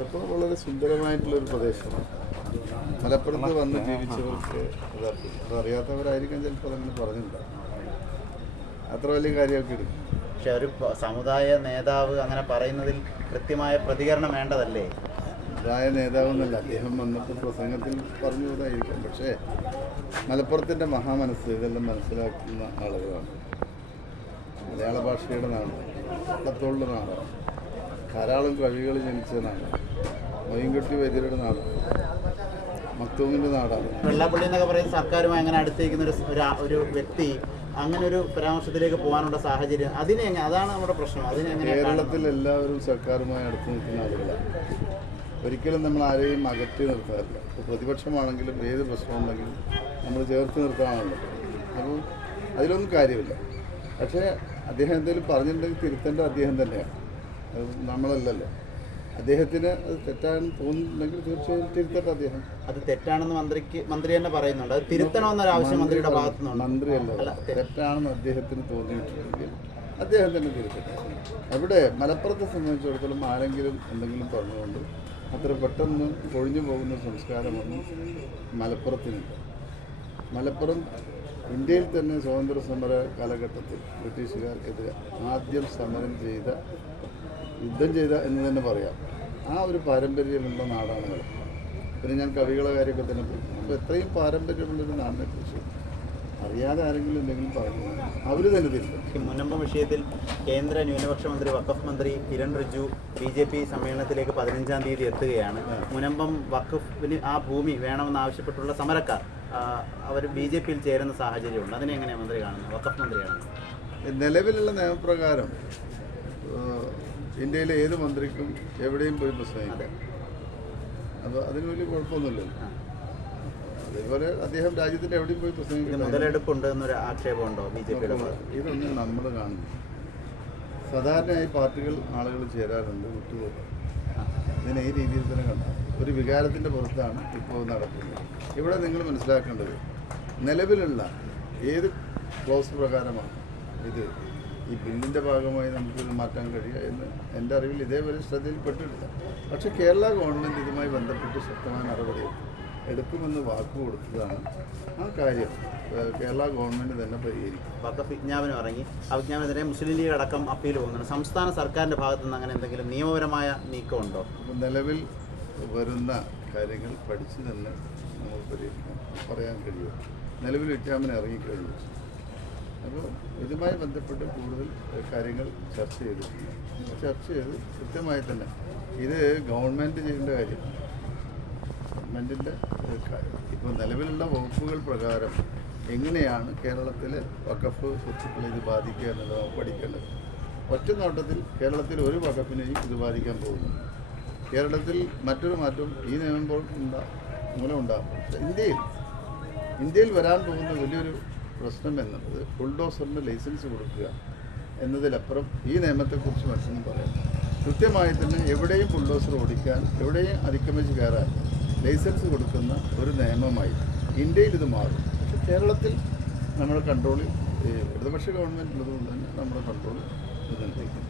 മലപ്പുറം വളരെ സുന്ദരമായിട്ടുള്ള ഒരു പ്രദേശമാണ്. മലപ്പുറത്ത് വന്ന് ജീവിച്ചവർക്ക് അതറിയും അത് അറിയാത്തവരായിരിക്കും ചിലപ്പോൾ അങ്ങനെ പറഞ്ഞിട്ടുണ്ടാവും. അത്ര വലിയ കാര്യമൊക്കെ എടുക്കും. പക്ഷെ ഒരു സമുദായ നേതാവ് അങ്ങനെ പറയുന്നതിൽ കൃത്യമായ പ്രതികരണം വേണ്ടതല്ലേ? സമുദായ നേതാവെന്നല്ല. അദ്ദേഹം വന്നപ്പോൾ പ്രസംഗത്തിൽ പറഞ്ഞതായിരിക്കാം പക്ഷേ മലപ്പുറത്തിന്റെ മഹാമനസ് ഇതെല്ലാം മനസ്സിലാക്കുന്ന ആളുകളാണ്. മലയാള ഭാഷയുടെ നാട് വള്ളത്തോളുടെ നാടാണ്. ധാരാളം കവികൾ ജനിച്ച നാട് മൊയ്യൻകുട്ടി വൈദ്യരുടെ നാടാണ്. മക്തൂമിന്റെ നാടാണ്. വെള്ളാപ്പള്ളി എന്നൊക്കെ പറയുന്ന സർക്കാരുമായി അങ്ങനെ അടുത്തേക്കുന്ന ഒരു ഒരു വ്യക്തി അങ്ങനെ ഒരു പരാമർശത്തിലേക്ക് പോകാനുള്ള സാഹചര്യം അതിനെ അതാണ് നമ്മുടെ പ്രശ്നം. അതിനെ കേരളത്തിൽ എല്ലാവരും സർക്കാരുമായി അടുത്ത് നിൽക്കുന്ന ആളുകളാണ് ഒരിക്കലും നമ്മൾ ആരെയും അകറ്റി നിർത്താറില്ല. ഇപ്പോൾ പ്രതിപക്ഷമാണെങ്കിലും ഏത് പ്രശ്നമുണ്ടെങ്കിലും നമ്മൾ ചേർത്ത് നിർത്താണല്ലോ അപ്പോൾ അതിലൊന്നും കാര്യമില്ല. പക്ഷേ അദ്ദേഹം എന്തെങ്കിലും പറഞ്ഞിട്ടുണ്ടെങ്കിൽ തിരുത്തേണ്ടത് അദ്ദേഹം തന്നെയാണ്. നമ്മളല്ലല്ലോ. അദ്ദേഹത്തിന് അത് തെറ്റാണെന്ന് തോന്നുന്നുണ്ടെങ്കിൽ തീർച്ചയായും തിരുത്തട്ടെ അദ്ദേഹം. അത് തെറ്റാണെന്ന് മന്ത്രിക്ക് മന്ത്രി തന്നെ പറയുന്നുണ്ട്. അത് തിരുത്തണമെന്നൊരു ആവശ്യം മന്ത്രിയുടെ ഭാഗത്തുനിന്നുണ്ട് മന്ത്രിയല്ല. തെറ്റാണെന്ന് അദ്ദേഹത്തിന് തോന്നിയിട്ടുണ്ടെങ്കിൽ അദ്ദേഹം തന്നെ തിരുത്തട്ടെ. അവിടെ മലപ്പുറത്തെ സംബന്ധിച്ചിടത്തോളം ആരെങ്കിലും എന്തെങ്കിലും പറഞ്ഞുകൊണ്ട് അത്ര പെട്ടെന്ന് കൊഴിഞ്ഞു പോകുന്ന സംസ്കാരമൊന്നും മലപ്പുറത്തിനില്ല. മലപ്പുറം ഇന്ത്യയിൽ തന്നെ സ്വാതന്ത്ര്യ സമര കാലഘട്ടത്തിൽ ബ്രിട്ടീഷുകാർക്കെതിരെ ആദ്യം സമരം ചെയ്ത യുദ്ധം ചെയ്ത എന്ന് തന്നെ പറയാം. ആ ഒരു പാരമ്പര്യമുള്ള നാടാണ് മലപ്പുറം പിന്നെ ഞാൻ കവികളെ കാര്യമൊക്കെ തന്നെ പറയും അപ്പോൾ എത്രയും പാരമ്പര്യമുള്ളൊരു നാടിനെ കുറിച്ച് അറിയാതെ ആരെങ്കിലും എന്തെങ്കിലും പറഞ്ഞു അവർ തന്നെ തിരിച്ചു മുന്നമ്പ മുനമ്പം വിഷയത്തിൽ കേന്ദ്ര ന്യൂനപക്ഷ മന്ത്രി വഖഫ് മന്ത്രി Kiren Rijiju B J P സമ്മേളനത്തിലേക്ക് പതിനഞ്ചാം തീയതി എത്തുകയാണ്. മുനമ്പം വഖഫിന് ആ ഭൂമി വേണമെന്ന് ആവശ്യപ്പെട്ടുള്ള സമരക്കാർ. അവർ ബി ജെ പിയിൽ ചേരുന്ന സാഹചര്യമുണ്ട്. അതിനെ മന്ത്രി കാണുന്നത്? വഖഫ് മന്ത്രിയാണ്? നിലവിലുള്ള നിയമപ്രകാരം ഇന്ത്യയിലെ ഏത് മന്ത്രിക്കും എവിടെയും പോയി പ്രസംഗിക്കാം അപ്പോൾ അതിന് വലിയ കുഴപ്പമൊന്നുമില്ലല്ലോ. അതേപോലെ അദ്ദേഹം രാജ്യത്തിന്റെ എവിടെയും പോയി പ്രസംഗിക്കും മുതലെടുപ്പുണ്ട് എന്നൊരു ആക്ഷേപമുണ്ടോ ബി ജെ പിയുടെ ഇതൊന്നും നമ്മൾ കാണുന്നു സാധാരണയായി പാർട്ടികൾ ആളുകൾ ചേരാറുണ്ട് വിട്ടുപോകും ഇതിനെ ഈ രീതിയിൽ തന്നെ കണ്ടു. ഒരു വികാരത്തിന്റെ പുറത്താണ് ഇപ്പോൾ നടക്കുന്നത്. ഇവിടെ നിങ്ങൾ മനസ്സിലാക്കേണ്ടത് നിലവിലുള്ള ഏത് ക്ലോസ് പ്രകാരമാണ് ഇത്? ഈ ബില്ലിന്റെ ഭാഗമായി നമുക്കിത് മാറ്റാൻ കഴിയുക എന്ന് എന്റെ അറിവിൽ ഇതേവരെ ശ്രദ്ധയിൽപ്പെട്ടിട്ടില്ല. പക്ഷേ കേരള ഗവൺമെന്റ് ഇതുമായി ബന്ധപ്പെട്ട് ശക്തമായ നടപടി എടുക്കുമെന്ന് വാക്ക് കൊടുത്തതാണ് ആ കാര്യം. കേരള ഗവൺമെന്റ് തന്നെ പരിഹരിക്കും. വഖഫ് വിജ്ഞാപനം ഇറങ്ങി. ആ വിജ്ഞാപനത്തിനെ മുസ്ലിം ലീഗ് അടക്കം അപ്പീൽ പോകുന്നുണ്ട്. സംസ്ഥാന സർക്കാരിന്റെ ഭാഗത്തു നിന്ന് അങ്ങനെ എന്തെങ്കിലും നിയമപരമായ നീക്കമുണ്ടോ? നിലവിൽ വരുന്ന കാര്യങ്ങൾ പഠിച്ച് തന്നെ നമ്മൾ പരിഹരിക്കാം. പറയാൻ കഴിയും. നിലവിൽ വിറ്റാമിൻ ഇറങ്ങിക്കഴിഞ്ഞു. അപ്പോൾ ഇതുമായി ബന്ധപ്പെട്ട് കൂടുതൽ കാര്യങ്ങൾ ചർച്ച ചെയ്തിട്ടുണ്ട്. ചർച്ച ചെയ്ത് കൃത്യമായി തന്നെ ഇത് ഗവൺമെന്റ് ചെയ്യേണ്ട കാര്യം. ഗവൺമെന്റിന്റെ ഇപ്പോൾ നിലവിലുള്ള വകുപ്പുകൾ പ്രകാരം എങ്ങനെയാണ് കേരളത്തിൽ വഖഫ് സ്വത്തുക്കളെ ഇത് ബാധിക്കുക എന്നുള്ളത് നമുക്ക് പഠിക്കേണ്ടത്. ഒറ്റ നോട്ടത്തിൽ കേരളത്തിൽ ഒരു വഖഫിനെയും ഇത് ബാധിക്കാൻ പോകുന്നു കേരളത്തിൽ മറ്റൊരു മാറ്റം ഈ നിയമം ഉണ്ടാ മൂലം ഉണ്ടാകും. ഇന്ത്യയിൽ ഇന്ത്യയിൽ വരാൻ പോകുന്ന വലിയൊരു പ്രശ്നം എന്നുള്ളത് ബുൾഡോസറിന് ലൈസൻസ് കൊടുക്കുക എന്നതിലപ്പുറം ഈ നിയമത്തെക്കുറിച്ച് മറ്റൊന്നും പറയാം കൃത്യമായി തന്നെ എവിടെയും ബുൾഡോസർ ഓടിക്കാൻ എവിടെയും അതിക്രമിച്ച് കയറാൻ ലൈസൻസ് കൊടുക്കുന്ന ഒരു നിയമമായി ഇന്ത്യയിൽ ഇത് മാറും. പക്ഷെ കേരളത്തിൽ നമ്മുടെ കൺട്രോളിൽ ഇടതുപക്ഷ ഗവൺമെന്റ് ഉള്ളതുകൊണ്ട് തന്നെ നമ്മുടെ കൺട്രോളിൽ നിൽക്കും